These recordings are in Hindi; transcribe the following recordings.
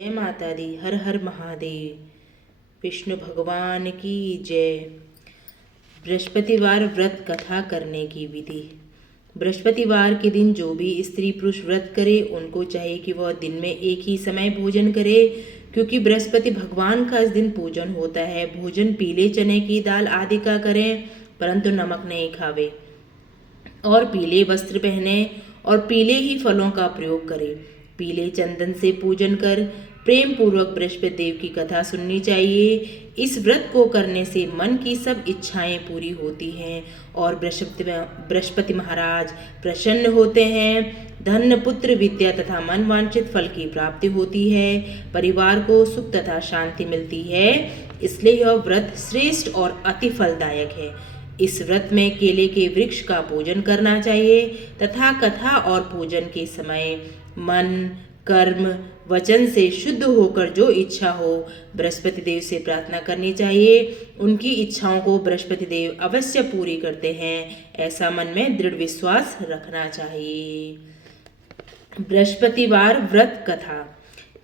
जय माता दी। हर हर महादेव। विष्णु भगवान की जय। बृहस्पतिवार व्रत कथा करने की विधि। बृहस्पतिवार के दिन जो भी स्त्री पुरुष व्रत करे उनको चाहिए कि वह दिन में एक ही समय भोजन करे, क्योंकि बृहस्पति भगवान का इस दिन पूजन होता है। भोजन पीले चने की दाल आदि का करें, परंतु नमक नहीं खावे, और पीले वस्त्र पहने और पीले ही फलों का प्रयोग करें। पीले चंदन से पूजन कर प्रेम पूर्वक बृहस्पति देव की कथा सुननी चाहिए। इस व्रत को करने से मन की सब इच्छाएं पूरी होती हैं और बृहस्पति महाराज प्रसन्न होते हैं। धन, पुत्र, विद्या तथा मन वांछित फल की प्राप्ति होती है। परिवार को सुख तथा शांति मिलती है। इसलिए यह व्रत श्रेष्ठ और अति फलदायक है। इस व्रत में केले के वृक्ष का पूजन करना चाहिए तथा कथा और पूजन के समय मन, कर्म, वचन से शुद्ध होकर जो इच्छा हो बृहस्पति देव से प्रार्थना करनी चाहिए। उनकी इच्छाओं को बृहस्पति देव अवश्य पूरी करते हैं, ऐसा मन में दृढ़ विश्वास रखना चाहिए। बृहस्पतिवार व्रत कथा।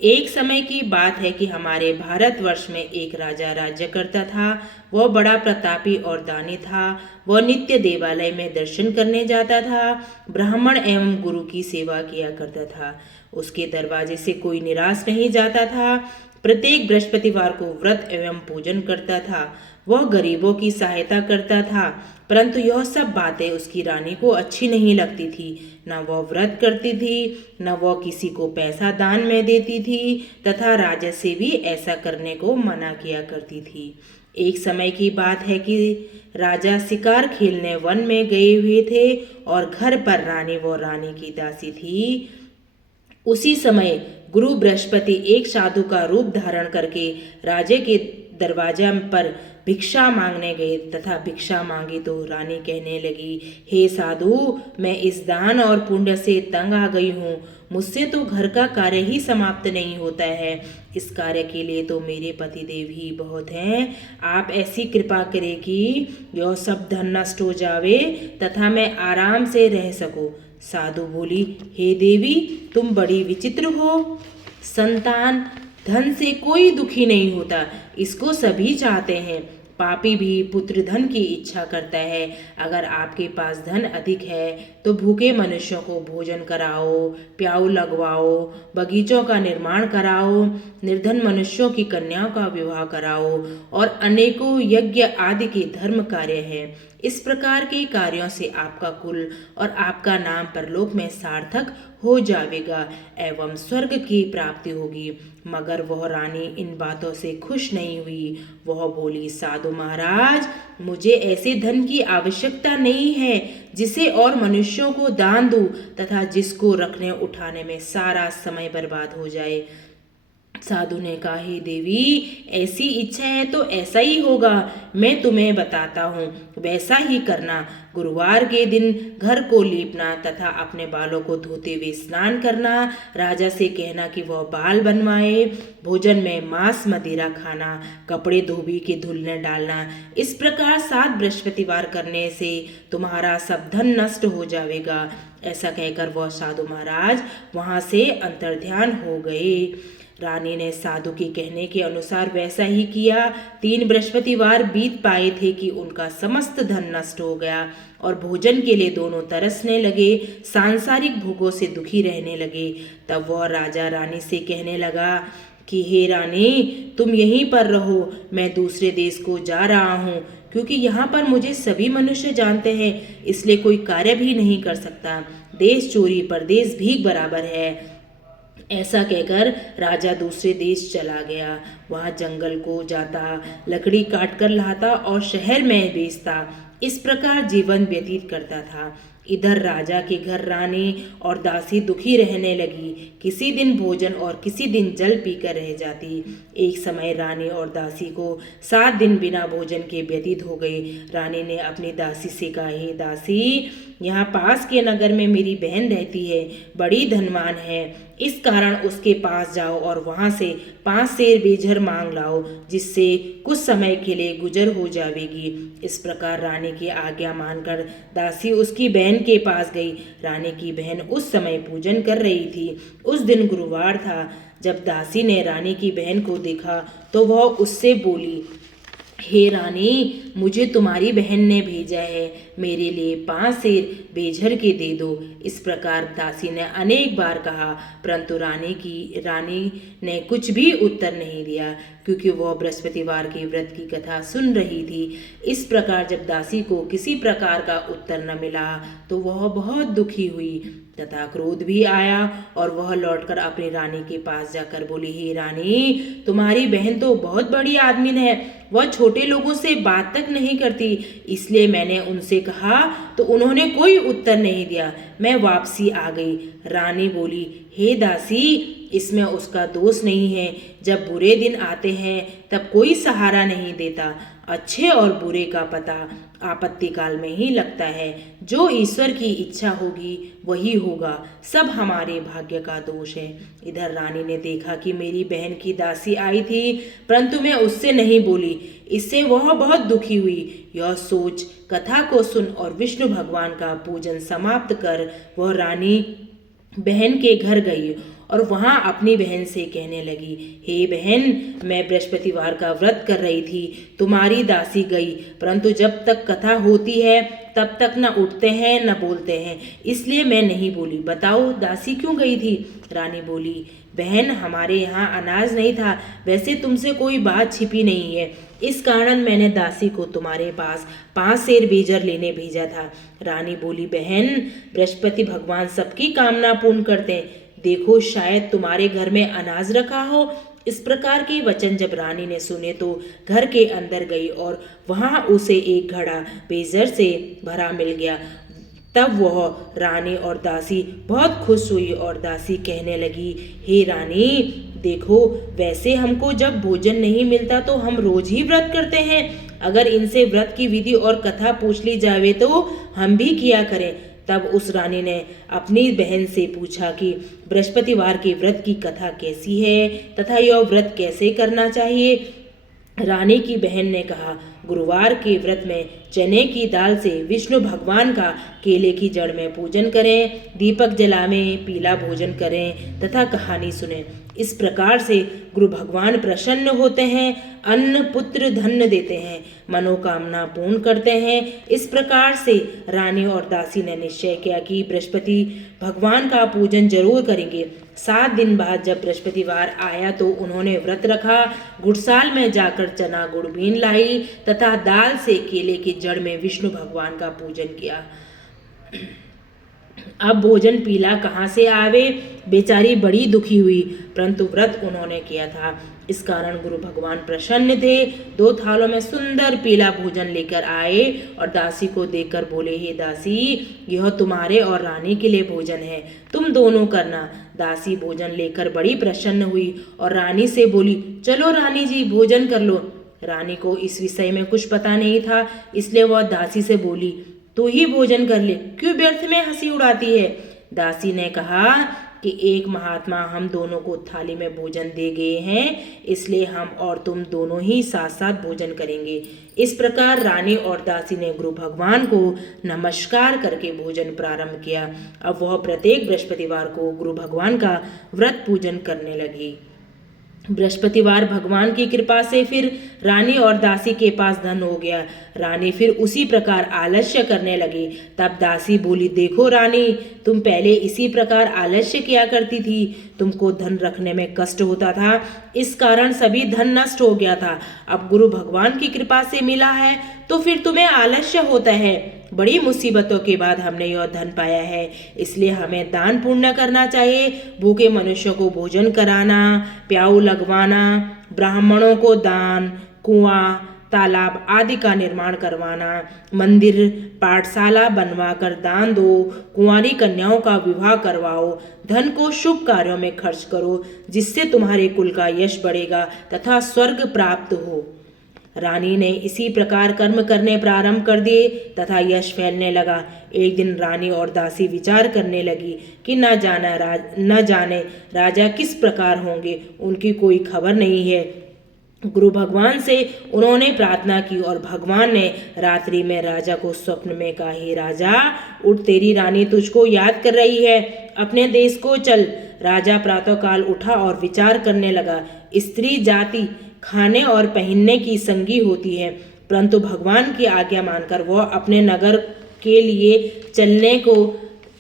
एक समय की बात है कि हमारे भारतवर्ष में एक राजा राज्य करता था। वह बड़ा प्रतापी और दानी था। वह नित्य देवालय में दर्शन करने जाता था। ब्राह्मण एवं गुरु की सेवा किया करता था। उसके दरवाजे से कोई निराश नहीं जाता था। प्रत्येक बृहस्पतिवार को व्रत एवं पूजन करता था। वह गरीबों की सहायता करता था, परंतु यह सब बातें उसकी रानी को अच्छी नहीं लगती थी। न वह व्रत करती थी, न वह किसी को पैसा दान में देती थी तथा राजा से भी ऐसा करने को मना किया करती थी। एक समय की बात है कि राजा शिकार खेलने वन में गए हुए थे और घर पर रानी व रानी की दासी थी। उसी समय गुरु बृहस्पति एक साधु का रूप धारण करके राजे के दरवाजा पर भिक्षा मांगने गए तथा भिक्षा मांगी तो रानी कहने लगी, हे साधु, मैं इस दान और पुण्य से तंग आ गई हूँ। मुझसे तो घर का कार्य ही समाप्त नहीं होता है। इस कार्य के लिए तो मेरे पतिदेव ही बहुत हैं। आप ऐसी कृपा करें कि यह सब धन नष्ट हो जावे तथा मैं आराम से रह सकूं। साधु बोली, हे देवी, तुम बड़ी विचित्र हो। संतान, धन से कोई दुखी नहीं होता, इसको सभी चाहते हैं। पापी भी पुत्र धन की इच्छा करता है। अगर आपके पास धन अधिक है तो भूखे मनुष्यों को भोजन कराओ, प्याऊ लगवाओ, बगीचों का निर्माण कराओ, निर्धन मनुष्यों की कन्याओं का विवाह कराओ और अनेकों यज्ञ आदि के धर्म कार्य हैं। इस प्रकार के कार्यों से आपका कुल और आपका नाम परलोक में सार्थक हो जाएगा एवं स्वर्ग की प्राप्ति होगी। मगर वह रानी इन बातों से खुश नहीं हुई। वह बोली, साधु महाराज, मुझे ऐसे धन की आवश्यकता नहीं है जिसे और मनुष्यों को दान दूं तथा जिसको रखने उठाने में सारा समय बर्बाद हो जाए। साधु ने कहा, हे देवी, ऐसी इच्छा है तो ऐसा ही होगा। मैं तुम्हें बताता हूँ, वैसा ही करना। गुरुवार के दिन घर को लीपना तथा अपने बालों को धोते हुए स्नान करना। राजा से कहना कि वह बाल बनवाए। भोजन में मांस मदिरा खाना, कपड़े धोबी के धुलने डालना। इस प्रकार 7 बृहस्पतिवार करने से तुम्हारा सब धन नष्ट हो जाएगा। ऐसा कहकर वह साधु महाराज वहां से अंतर्ध्यान हो गए। रानी ने साधु के कहने के अनुसार वैसा ही किया। 3 बृहस्पतिवार बीत पाए थे कि उनका समस्त धन नष्ट हो गया और भोजन के लिए दोनों तरसने लगे, सांसारिक भोगों से दुखी रहने लगे। तब वह राजा रानी से कहने लगा कि हे रानी, तुम यहीं पर रहो, मैं दूसरे देश को जा रहा हूँ, क्योंकि यहाँ पर मुझे सभी मनुष्य जानते हैं, इसलिए कोई कार्य भी नहीं कर सकता। देश चोरी परदेश भीख बराबर है। ऐसा कहकर राजा दूसरे देश चला गया। वहां जंगल को जाता, लकड़ी काट कर लाता और शहर में बेचता। इस प्रकार जीवन व्यतीत करता था। इधर राजा के घर रानी और दासी दुखी रहने लगी। किसी दिन भोजन और किसी दिन जल पीकर रह जाती। एक समय रानी और दासी को 7 दिन बिना भोजन के व्यतीत हो गए। रानी ने अपनी दासी से कहा, हे दासी, यहाँ पास के नगर में मेरी बहन रहती है, बड़ी धनवान है। इस कारण उसके पास जाओ और वहां से 5 सेर बेझर मांग लाओ, जिससे कुछ समय के लिए गुजर हो जाएगी। इस प्रकार रानी की आज्ञा मानकर दासी उसकी बहन के पास गई। रानी की बहन उस समय पूजन कर रही थी। उस दिन गुरुवार था। जब दासी ने रानी की बहन को देखा तो वह उससे बोली, हे रानी, मुझे तुम्हारी बहन ने भेजा है, मेरे लिए 5 सेर बेझर के दे दो। इस प्रकार दासी ने अनेक बार कहा, परंतु रानी ने कुछ भी उत्तर नहीं दिया, क्योंकि वह बृहस्पतिवार के व्रत की कथा सुन रही थी। इस प्रकार जब दासी को किसी प्रकार का उत्तर न मिला तो वह बहुत दुखी हुई तथा क्रोध भी आया, और वह लौटकर अपनी रानी के पास जाकर बोली, हे रानी, तुम्हारी बहन तो बहुत बड़ी आदमी है, वह छोटे लोगों से बात तक नहीं करती, इसलिए मैंने उनसे कहा तो उन्होंने कोई उत्तर नहीं दिया, मैं वापसी आ गई। रानी बोली, हे दासी, इसमें उसका दोष नहीं है, जब बुरे दिन आते हैं तब कोई सहारा नहीं देता, अच्छे और बुरे का पता आपत्ति काल में ही लगता है, जो ईश्वर की इच्छा होगी वही होगा, सब हमारे भाग्य का दोष है। इधर रानी ने देखा कि मेरी बहन की दासी आई थी, परंतु मैं उससे नहीं बोली, इससे वह बहुत दुखी हुई। यह सोच कथा को सुन और विष्णु भगवान का पूजन समाप्त कर वह रानी बहन के घर गई और वहां अपनी बहन से कहने लगी, हे बहन, मैं बृहस्पतिवार का व्रत कर रही थी, तुम्हारी दासी गई, परंतु जब तक कथा होती है तब तक न उठते हैं न बोलते हैं, इसलिए मैं नहीं बोली, बताओ दासी क्यों गई थी? रानी बोली, बहन, हमारे यहाँ अनाज नहीं था, वैसे तुमसे कोई बात छिपी नहीं है, इस कारण मैंने दासी को तुम्हारे पास 5 सेर बेजर लेने भेजा था। रानी बोली, बहन, बृहस्पति भगवान सबकी कामना पूर्ण करते हैं, देखो शायद तुम्हारे घर में अनाज रखा हो। इस प्रकार के वचन जब रानी ने सुने तो घर के अंदर गई और वहां उसे एक घड़ा बेजर से भरा मिल गया। तब वह रानी और दासी बहुत खुश हुई और दासी कहने लगी, हे रानी, देखो, वैसे हमको जब भोजन नहीं मिलता तो हम रोज ही व्रत करते हैं, अगर इनसे व्रत की विधि और कथा पूछ ली जावे तो हम भी किया करें। तब उस रानी ने अपनी बहन से पूछा कि बृहस्पतिवार के व्रत की कथा कैसी है तथा यह व्रत कैसे करना चाहिए। रानी की बहन ने कहा, गुरुवार के व्रत में चने की दाल से विष्णु भगवान का केले की जड़ में पूजन करें, दीपक जलावें, पीला भोजन करें तथा कहानी सुने। इस प्रकार से गुरु भगवान प्रसन्न होते हैं, अन्न पुत्र धन देते हैं, मनोकामना पूर्ण करते हैं। इस प्रकार से रानी और दासी ने निश्चय किया कि बृहस्पति भगवान का पूजन जरूर करेंगे। 7 दिन बाद जब बृहस्पतिवार आया तो उन्होंने व्रत रखा, गुड़साल में जाकर चना गुड़ बीन लाई तथा दाल से केले की जड़ में विष्णु भगवान का पूजन किया। अब भोजन पीला कहाँ से आवे? बेचारी बड़ी दुखी हुई, परंतु व्रत उन्होंने किया था, इस कारण गुरु भगवान प्रसन्न थे। 2 थालों में सुंदर पीला भोजन लेकर आए और दासी को देकर बोले, हे दासी, यह तुम्हारे और रानी के लिए भोजन है, तुम दोनों करना। दासी भोजन लेकर बड़ी प्रसन्न हुई और रानी से बोली, चलो रानी जी, भोजन कर लो। रानी को इस विषय में कुछ पता नहीं था, इसलिए वह दासी से बोली, तू ही भोजन कर ले, क्यों व्यर्थ में हंसी उड़ाती है? दासी ने कहा कि एक महात्मा हम दोनों को थाली में भोजन दे गए हैं, इसलिए हम और तुम दोनों ही साथ साथ भोजन करेंगे। इस प्रकार रानी और दासी ने गुरु भगवान को नमस्कार करके भोजन प्रारंभ किया। अब वह प्रत्येक बृहस्पतिवार को गुरु भगवान का व्रत पूजन करने लगी। बृहस्पतिवार भगवान की कृपा से फिर रानी और दासी के पास धन हो गया। रानी फिर उसी प्रकार आलस्य करने लगी। तब दासी बोली, देखो रानी, तुम पहले इसी प्रकार आलस्य किया करती थी, तुमको धन रखने में कष्ट होता था, इस कारण सभी धन नष्ट हो गया था। अब गुरु भगवान की कृपा से मिला है तो फिर तुम्हें आलस्य होता है। बड़ी मुसीबतों के बाद हमने यह धन पाया है, इसलिए हमें दान पुण्य करना चाहिए। भूखे मनुष्यों को भोजन कराना, प्याऊ लगवाना, ब्राह्मणों को दान, कुआं, तालाब आदि का निर्माण करवाना, मंदिर पाठशाला बनवाकर दान दो, कुंवारी कन्याओं का विवाह करवाओ, धन को शुभ कार्यों में खर्च करो, जिससे तुम्हारे कुल का यश बढ़ेगा तथा स्वर्ग प्राप्त हो। रानी ने इसी प्रकार कर्म करने प्रारंभ कर दिए तथा यश फैलने लगा। एक दिन रानी और दासी विचार करने लगी कि न जाने राजा किस प्रकार होंगे, उनकी कोई खबर नहीं है। गुरु भगवान से उन्होंने प्रार्थना की और भगवान ने रात्रि में राजा को स्वप्न में कहा, हे राजा, उठ, तेरी रानी तुझको याद कर रही है, अपने देश को चल। राजा प्रातःकाल उठा और विचार करने लगा। स्त्री जाति खाने और पहनने की संगी होती है, परंतु भगवान की आज्ञा मानकर वह अपने नगर के लिए चलने को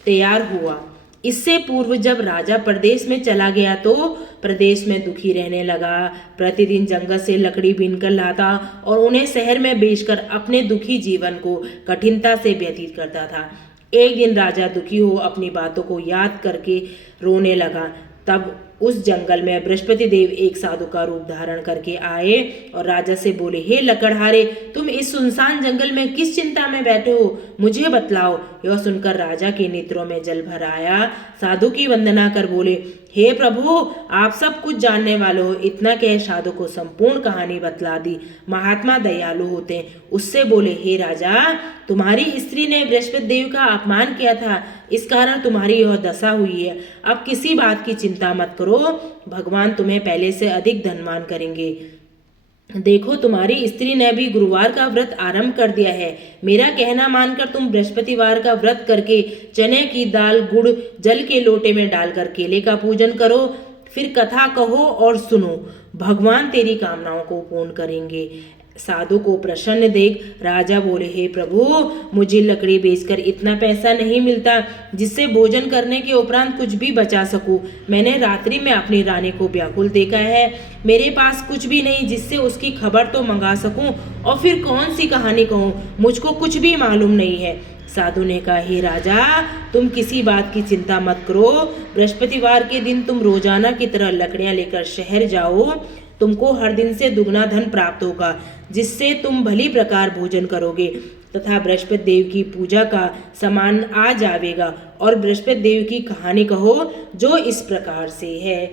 तैयार हुआ। इससे पूर्व जब राजा प्रदेश में चला गया तो प्रदेश में दुखी रहने लगा। प्रतिदिन जंगल से लकड़ी बीनकर लाता और उन्हें शहर में बेचकर अपने दुखी जीवन को कठिनता से व्यतीत करता था। एक दिन राजा दुखी हो अपनी बातों को याद करके रोने लगा। तब उस जंगल में बृहस्पति देव एक साधु का रूप धारण करके आए और राजा से बोले, हे लकड़हारे, तुम इस सुनसान जंगल में किस चिंता में बैठे हो, मुझे बतलाओ। यह सुनकर राजा के नेत्रों में जल भर आया। साधु की वंदना कर बोले, हे प्रभु, आप सब कुछ जानने वाले हो। इतना कह साधु को संपूर्ण कहानी बतला दी। महात्मा दयालु होते हैं। उससे बोले, हे राजा, तुम्हारी स्त्री ने बृहस्पति देव का अपमान किया था, इस कारण तुम्हारी यह दशा हुई है। अब किसी बात की चिंता मत करो, भगवान तुम्हें पहले से अधिक धनवान करेंगे। देखो, तुम्हारी स्त्री ने भी गुरुवार का व्रत आरंभ कर दिया है। मेरा कहना मानकर तुम बृहस्पतिवार का व्रत करके चने की दाल गुड़ जल के लोटे में डालकर केले का पूजन करो, फिर कथा कहो और सुनो, भगवान तेरी कामनाओं को पूर्ण करेंगे। साधु को प्रसन्न देख राजा बोले, हे प्रभु, मुझे लकड़ी बेचकर इतना पैसा नहीं मिलता जिससे भोजन करने के उपरांत कुछ भी बचा सकूं। मैंने रात्रि में अपनी रानी को व्याकुल देखा है। मेरे पास कुछ भी नहीं जिससे उसकी खबर तो मंगा सकूं, और फिर कौन सी कहानी कहूं, मुझको कुछ भी मालूम नहीं है। साधु ने कहा, हे राजा, तुम किसी बात की चिंता मत करो। बृहस्पतिवार के दिन तुम रोजाना की तरह लकड़ियां लेकर शहर जाओ। तुमको हर दिन से दुगना धन प्राप्त होगा, जिससे तुम भली प्रकार भोजन करोगे तथा बृहस्पति देव की पूजा का सामान आ जाएगा। और बृहस्पति देव की कहानी कहो, जो इस प्रकार से है।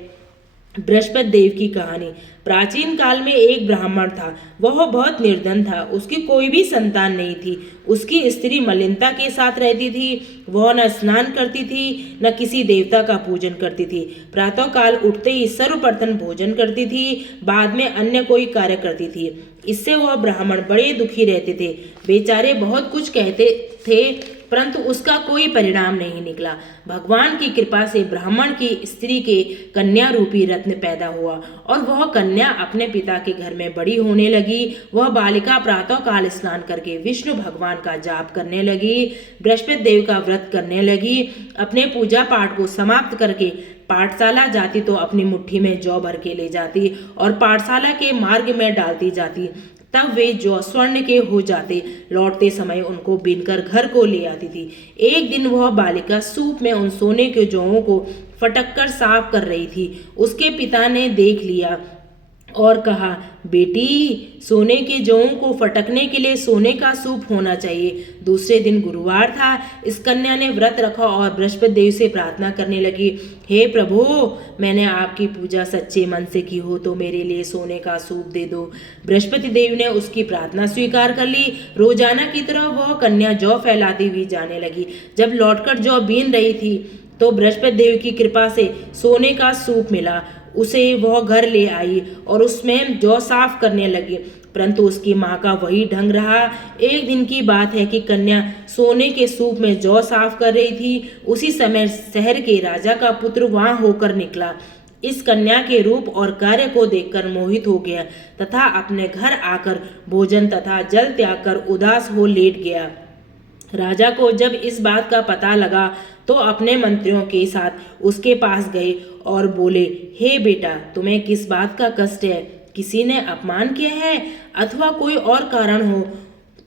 बृहस्पति देव की कहानी। प्राचीन काल में एक ब्राह्मण था। वह बहुत निर्धन था। उसकी कोई भी संतान नहीं थी। उसकी स्त्री मलिनता के साथ रहती थी। वह न स्नान करती थी, न किसी देवता का पूजन करती थी। प्रातःकाल उठते ही सर्वप्रथम भोजन करती थी, बाद में अन्य कोई कार्य करती थी। इससे वह ब्राह्मण बड़े दुखी रहते थे। बेचारे बहुत कुछ कहते थे, परंतु उसका कोई परिणाम नहीं निकला। भगवान की कृपा से ब्राह्मण की स्त्री के कन्या रूपी रत्न पैदा हुआ और वह कन्या अपने पिता के घर में बड़ी होने लगी। वह बालिका प्रातःकाल स्नान करके विष्णु भगवान का जाप करने लगी, बृहस्पति देव का व्रत करने लगी। अपने पूजा पाठ को समाप्त करके पाठशाला जाती तो अपनी मुट्ठी में जौ भर के ले जाती और पाठशाला के मार्ग में डालती जाती। तब वे जौ स्वर्ण के हो जाते। लौटते समय उनको बीनकर घर को ले आती थी। एक दिन वह बालिका सूप में उन सोने के जौओं को फटक कर साफ कर रही थी। उसके पिता ने देख लिया और कहा, बेटी, सोने के जौओं को फटकने के लिए सोने का सूप होना चाहिए। दूसरे दिन गुरुवार था। इस कन्या ने व्रत रखा और बृहस्पति देव से प्रार्थना करने लगी, हे प्रभु, मैंने आपकी पूजा सच्चे मन से की हो तो मेरे लिए सोने का सूप दे दो। बृहस्पति देव ने उसकी प्रार्थना स्वीकार कर ली। रोजाना की तरह वह कन्या जौ फैलाती हुई जाने लगी। जब लौटकर जौ बीन रही थी तो बृहस्पति देव की कृपा से सोने का सूप मिला। उसे वह घर ले आई और उसमें जौ साफ करने लगी, परंतु उसकी माँ का वही ढंग रहा। एक दिन की बात है कि कन्या सोने के सूप में जौ साफ कर रही थी। उसी समय शहर के राजा का पुत्र वहां होकर निकला। इस कन्या के रूप और कार्य को देखकर मोहित हो गया तथा अपने घर आकर भोजन तथा जल त्याग कर उदास हो लेट गया। राजा को जब इस बात का पता लगा तो अपने मंत्रियों के साथ उसके पास गए और बोले, हे बेटा, तुम्हें किस बात का कष्ट है? किसी ने अपमान किया है अथवा कोई और कारण हो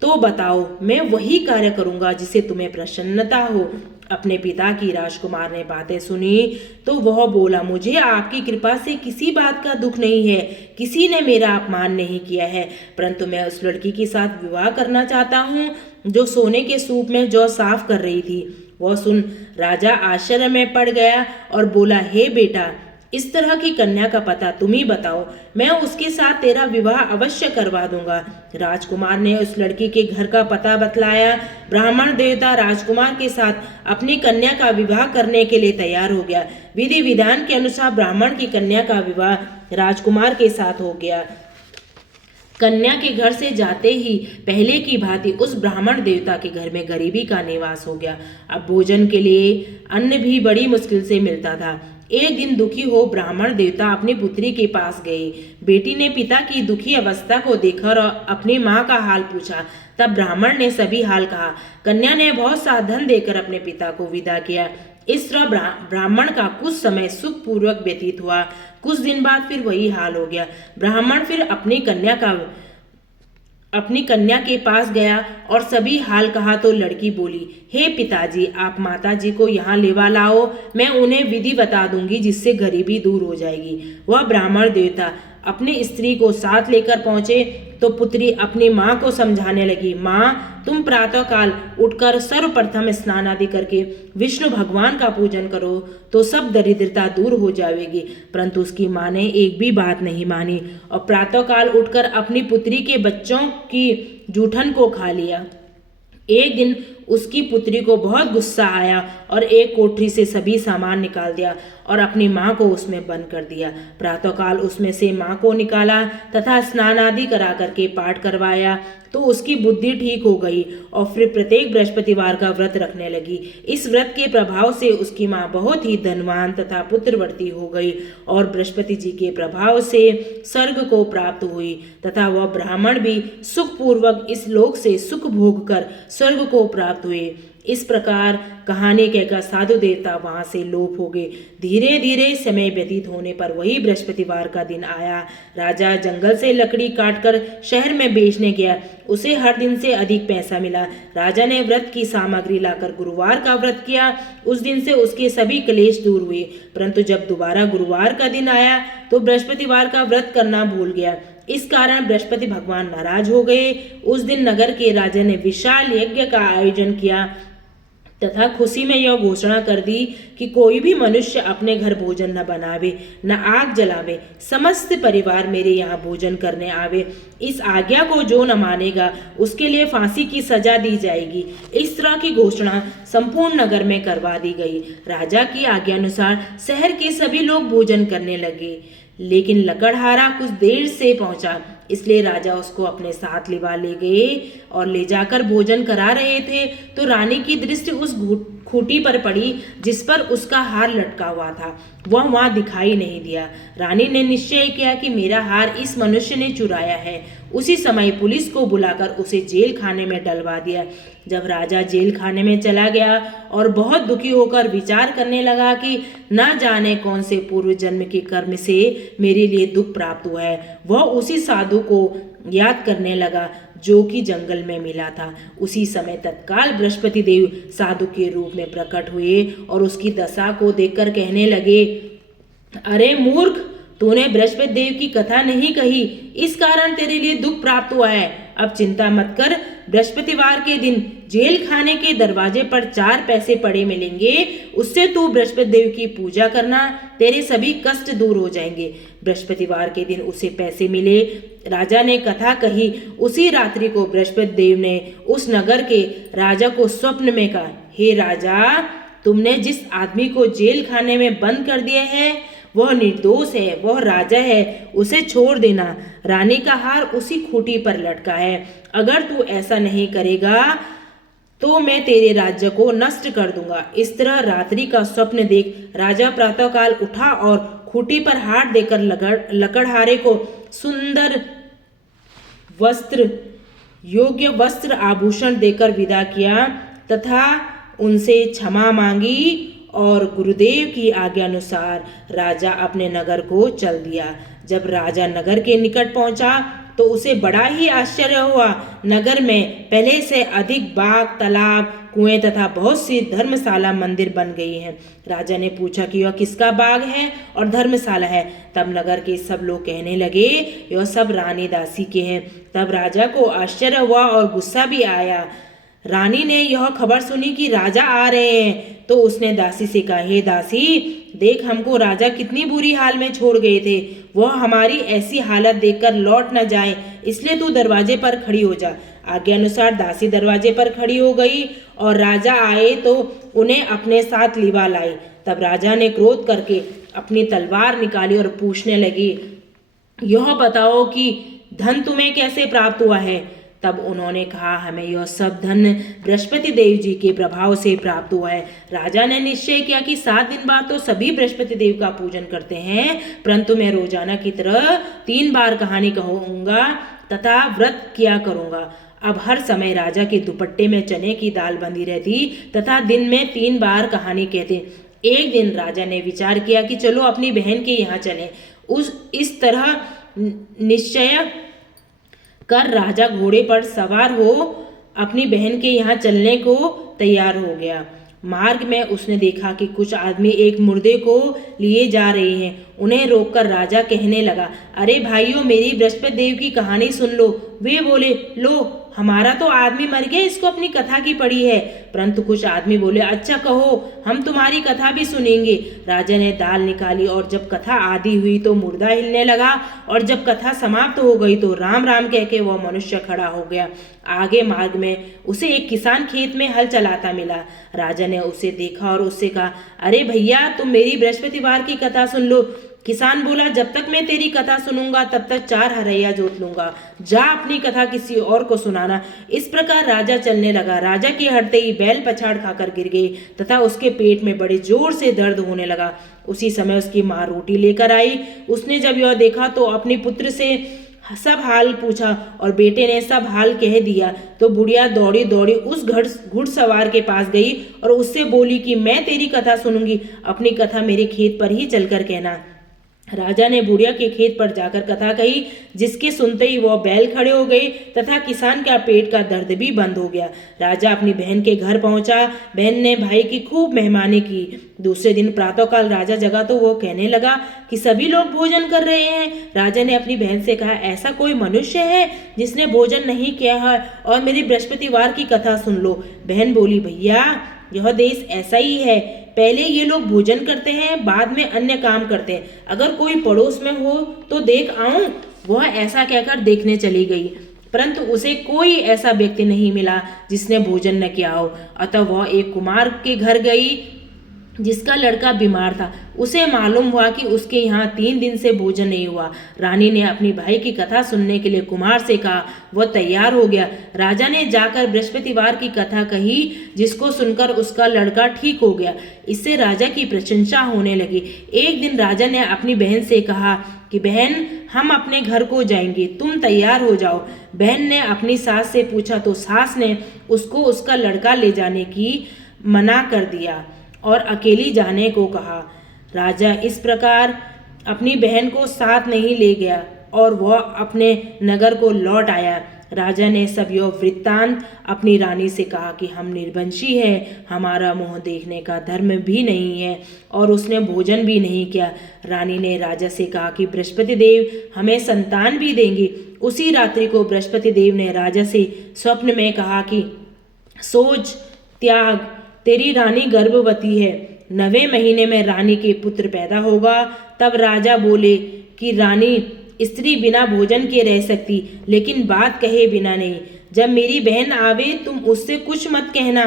तो बताओ, मैं वही कार्य करूंगा जिसे तुम्हें प्रसन्नता हो। अपने पिता की राजकुमार ने बातें सुनी तो वह बोला, मुझे आपकी कृपा से किसी बात का दुख नहीं है। किसी ने मेरा अपमान नहीं किया है, परंतु मैं उस लड़की के साथ विवाह करना चाहता हूँ जो सोने के सूप में जौ साफ कर रही थी। वह सुन राजा आश्चर्य में पड़ गया और बोला, हे बेटा, इस तरह की कन्या का पता तुम ही बताओ, मैं उसके साथ तेरा विवाह अवश्य करवा दूंगा। राजकुमार ने उस लड़की के घर का पता बतलाया। ब्राह्मण देवता राजकुमार के साथ अपनी कन्या का विवाह करने के लिए तैयार हो गया। विधि विधान के अनुसार ब्राह्मण की कन्या का विवाह राजकुमार के साथ हो गया। कन्या के घर से जाते ही पहले की भांति उस ब्राह्मण देवता के घर में गरीबी का निवास हो गया। अब भोजन के लिए अन्न भी बड़ी मुश्किल से मिलता था। एक दिन दुखी हो ब्राह्मण देवता अपनी पुत्री के पास गए। बेटी ने पिता की दुखी अवस्था को देखा और अपनी माँ का हाल पूछा। तब ब्राह्मण ने सभी हाल कहा। कन्या ने बहुत सा धन देकर अपने पिता को विदा किया। इस तरह ब्राह्मण का कुछ समय सुखपूर्वक व्यतीत हुआ। कुछ दिन बाद फिर वही हाल हो गया। ब्राह्मण फिर अपनी कन्या के पास गया और सभी हाल कहा तो लड़की बोली, हे पिताजी, आप माताजी को यहाँ लेवा लाओ, मैं उन्हें विधि बता दूंगी जिससे गरीबी दूर हो जाएगी। वह ब्राह्मण देवता अपनी स्त्री को साथ लेकर पहुंचे तो पुत्री अपनी माँ को समझाने लगी, माँ, तुम प्रातःकाल उठकर सर्वप्रथम स्नान आदि करके विष्णु भगवान का पूजन करो तो सब दरिद्रता दूर हो जाएगी। परंतु उसकी माँ ने एक भी बात नहीं मानी और प्रातःकाल उठकर अपनी पुत्री के बच्चों की जूठन को खा लिया। एक दिन उसकी पुत्री को बहुत गुस्सा आया और एक कोठरी से सभी सामान निकाल दिया और अपनी माँ को उसमें बंद कर दिया। प्रातःकाल उसमें से माँ को निकाला तथा स्नान आदि करा करके पाठ करवाया तो उसकी बुद्धि ठीक हो गई और फिर प्रत्येक बृहस्पतिवार का व्रत रखने लगी। इस व्रत के प्रभाव से उसकी माँ बहुत ही धनवान तथा पुत्रवती हो गई और बृहस्पति जी के प्रभाव से स्वर्ग को प्राप्त हुई तथा वह ब्राह्मण भी सुखपूर्वक इस लोक से सुख भोग कर स्वर्ग को प्राप्त हुए। इस प्रकार कहानी कहकर साधु देवता वहां से लोप हो गए। धीरे धीरे समय व्यतीत होने पर वही बृहस्पतिवार का दिन आया। राजा जंगल से लकड़ी काटकर शहर में बेचने गया। उसे हर दिन से अधिक पैसा मिला। राजा ने व्रत की सामग्री लाकर गुरुवार का व्रत किया। उस दिन से उसके सभी क्लेश दूर हुए। परंतु जब दोबारा गुरुवार का दिन आया तो बृहस्पतिवार का व्रत करना भूल गया। इस कारण बृहस्पति भगवान नाराज हो गए। उस दिन नगर के राजा ने विशाल यज्ञ का आयोजन किया तथा खुशी में यह घोषणा कर दी कि कोई भी मनुष्य अपने घर भोजन न बनावे, न आग जलावे, समस्त परिवार मेरे यहाँ भोजन करने आवे। इस आज्ञा को जो न मानेगा उसके लिए फांसी की सजा दी जाएगी। इस तरह की घोषणा संपूर्ण नगर में करवा दी गई। राजा की आज्ञानुसार शहर के सभी लोग भोजन करने लगे, लेकिन लकड़हारा कुछ देर से पहुंचा, इसलिए राजा उसको अपने साथ लिवा ले गए और ले जाकर भोजन करा रहे थे तो रानी की दृष्टि उस खूंटी पर पड़ी जिस पर उसका हार लटका हुआ था। वह वहां दिखाई नहीं दिया। रानी ने निश्चय किया कि मेरा हार इस मनुष्य ने चुराया है। उसी समय पुलिस को बुलाकर उसे जेल खाने में डलवा दिया। जब राजा जेल खाने में चला गया और बहुत दुखी होकर विचार करने लगा कि न जाने कौन से पूर्व जन्म के कर्म से मेरे लिए दुख प्राप्त हुआ है, वह उसी साधु को याद करने लगा जो कि जंगल में मिला था। उसी समय तत्काल बृहस्पति देव साधु के रूप में प्रकट हुए और उसकी दशा को देखकर कहने लगे, अरे मूर्ख, तूने बृहस्पति देव की कथा नहीं कही, इस कारण तेरे लिए दुख प्राप्त हुआ है। अब चिंता मत कर, बृहस्पतिवार के दिन जेल खाने के दरवाजे पर 4 पैसे पड़े मिलेंगे, उससे तू बृहस्पति देव की पूजा करना, तेरे सभी कष्ट दूर हो जाएंगे। बृहस्पतिवार के दिन उसे पैसे मिले। राजा ने कथा कही। उसी रात्रि को बृहस्पति देव ने उस नगर के राजा को स्वप्न में कहा, हे राजा, तुमने जिस आदमी को जेल खाने में बंद कर दिया है वह निर्दोष है, वह राजा है, उसे छोड़ देना। रानी का हार उसी खूंटी पर लटका है। अगर तू ऐसा नहीं करेगा तो मैं तेरे राज्य को नष्ट कर दूंगा। इस तरह रात्रि का स्वप्न देख राजा प्रातःकाल उठा और खूंटी पर हाथ देकर लकड़हारे को सुंदर वस्त्र, योग्य वस्त्र आभूषण देकर विदा किया तथा उनसे क्षमा मांगी और गुरुदेव की आज्ञानुसार राजा अपने नगर को चल दिया। जब राजा नगर के निकट पहुंचा तो उसे बड़ा ही आश्चर्य हुआ। नगर में पहले से अधिक बाग, तालाब, कुएं तथा बहुत सी धर्मशाला मंदिर बन गई हैं। राजा ने पूछा कि यह किसका बाग है और धर्मशाला है। तब नगर के सब लोग कहने लगे, यह सब रानी दासी के हैं। तब राजा को आश्चर्य हुआ और गुस्सा भी आया। रानी ने यह खबर सुनी कि राजा आ रहे हैं तो उसने दासी से कहा, हे दासी, देख हमको राजा कितनी बुरी हाल में छोड़ गए थे, वह हमारी ऐसी हालत देखकर लौट न जाए, इसलिए तू दरवाजे पर खड़ी हो जा। आज्ञा अनुसार दासी दरवाजे पर खड़ी हो गई और राजा आए तो उन्हें अपने साथ लिवा लाई। तब राजा ने क्रोध करके अपनी तलवार निकाली और पूछने लगी, यह बताओ कि धन तुम्हें कैसे प्राप्त हुआ है? तब उन्होंने कहा, हमें यह सब धन बृहस्पति देव जी के प्रभाव से प्राप्त हुआ है। राजा ने निश्चय किया कि 7 दिन बाद तो सभी बृहस्पति देव का पूजन करते हैं, परंतु मैं रोजाना की तरह 3 बार कहानी कहूंगा तथा व्रत किया करूंगा। अब हर समय राजा के दुपट्टे में चने की दाल बंधी रहती तथा दिन में 3 बार कहानी कहते। एक दिन राजा ने विचार किया कि चलो अपनी बहन के यहाँ चलें। इस तरह निश्चय कर राजा घोड़े पर सवार हो अपनी बहन के यहाँ चलने को तैयार हो गया। मार्ग में उसने देखा कि कुछ आदमी एक मुर्दे को लिए जा रहे हैं। उन्हें रोककर राजा कहने लगा, अरे भाइयों, मेरी बृहस्पति देव की कहानी सुन लो। वे बोले, लो, हमारा तो आदमी मर गया, इसको अपनी कथा की पड़ी है। परंतु कुछ आदमी बोले, अच्छा कहो, हम तुम्हारी कथा भी सुनेंगे। राजा ने दाल निकाली और जब कथा आधी हुई तो मुर्दा हिलने लगा, और जब कथा समाप्त हो गई तो राम राम कह के वह मनुष्य खड़ा हो गया। आगे मार्ग में उसे एक किसान खेत में हल चलाता मिला। राजा ने उसे देखा और उससे कहा, अरे भैया, तुम मेरी बृहस्पतिवार की कथा सुन लो। किसान बोला, जब तक मैं तेरी कथा सुनूंगा तब तक 4 हरैया जोत लूंगा। जा अपनी कथा किसी और को सुनाना। इस प्रकार राजा चलने लगा। राजा के हटते ही बैल पछाड़ खाकर गिर गई तथा उसके पेट में बड़े जोर से दर्द होने लगा। उसी समय उसकी माँ रोटी लेकर आई। उसने जब यह देखा तो अपने पुत्र से सब हाल पूछा और बेटे ने सब हाल कह दिया। तो बुढ़िया दौड़ी दौड़ी उस घुड़सवार के पास गई और उससे बोली कि मैं तेरी कथा सुनूंगी, अपनी कथा मेरे खेत पर ही चलकर कहना। राजा ने बुढ़िया के खेत पर जाकर कथा कही, जिसके सुनते ही वह बैल खड़े हो गए तथा किसान का पेट का दर्द भी बंद हो गया। राजा अपनी बहन के घर पहुंचा। बहन ने भाई की खूब मेहमानी की। दूसरे दिन प्रातःकाल राजा जगा तो वो कहने लगा कि सभी लोग भोजन कर रहे हैं। राजा ने अपनी बहन से कहा, ऐसा कोई मनुष्य है जिसने भोजन नहीं किया है, और मेरी बृहस्पतिवार की कथा सुन लो। बहन बोली, भैया, यह देश ऐसा ही है, पहले ये लोग भोजन करते हैं, बाद में अन्य काम करते हैं। अगर कोई पड़ोस में हो तो देख आऊं। वह ऐसा कहकर देखने चली गई, परंतु उसे कोई ऐसा व्यक्ति नहीं मिला जिसने भोजन न किया हो। अतः वह एक कुमार के घर गई जिसका लड़का बीमार था। उसे मालूम हुआ कि उसके यहाँ 3 दिन से भोजन नहीं हुआ। रानी ने अपनी भाई की कथा सुनने के लिए कुमार से कहा। वह तैयार हो गया। राजा ने जाकर बृहस्पतिवार की कथा कही, जिसको सुनकर उसका लड़का ठीक हो गया। इससे राजा की प्रशंसा होने लगी। एक दिन राजा ने अपनी बहन से कहा कि बहन, हम अपने घर को जाएंगे, तुम तैयार हो जाओ। बहन ने अपनी सास से पूछा तो सास ने उसको उसका लड़का ले जाने की मना कर दिया और अकेली जाने को कहा। राजा इस प्रकार अपनी बहन को साथ नहीं ले गया और वह अपने नगर को लौट आया। राजा ने सब यह वृत्तांत अपनी रानी से कहा कि हम निर्वंशी हैं, हमारा मुंह देखने का धर्म भी नहीं है, और उसने भोजन भी नहीं किया। रानी ने राजा से कहा कि बृहस्पति देव हमें संतान भी देंगे। उसी रात्रि को बृहस्पति देव ने राजा से स्वप्न में कहा कि सोच त्याग, तेरी रानी गर्भवती है, 9वें महीने में रानी के पुत्र पैदा होगा। तब राजा बोले कि रानी, स्त्री बिना भोजन के रह सकती, लेकिन बात कहे बिना नहीं। जब मेरी बहन आवे तुम उससे कुछ मत कहना।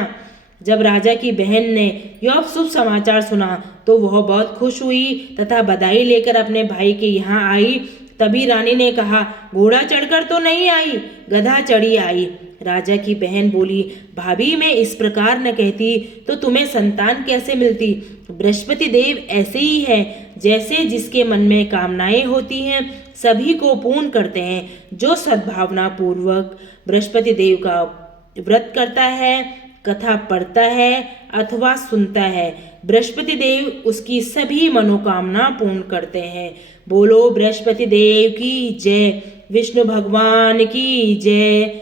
जब राजा की बहन ने यह शुभ समाचार सुना तो वह बहुत खुश हुई तथा बधाई लेकर अपने भाई के यहाँ आई। तभी रानी ने कहा, घोड़ा चढ़कर तो नहीं आई, गधा चढ़ी आई। राजा की बहन बोली, भाभी, मैं इस प्रकार न कहती तो तुम्हें संतान कैसे मिलती? बृहस्पति देव ऐसे ही है, जैसे जिसके मन में कामनाएं होती हैं सभी को पूर्ण करते हैं। जो सद्भावना पूर्वक बृहस्पति देव का व्रत करता है, कथा पढ़ता है अथवा सुनता है, बृहस्पति देव उसकी सभी मनोकामना पूर्ण करते हैं। बोलो बृहस्पति देव की जय, विष्णु भगवान की जय।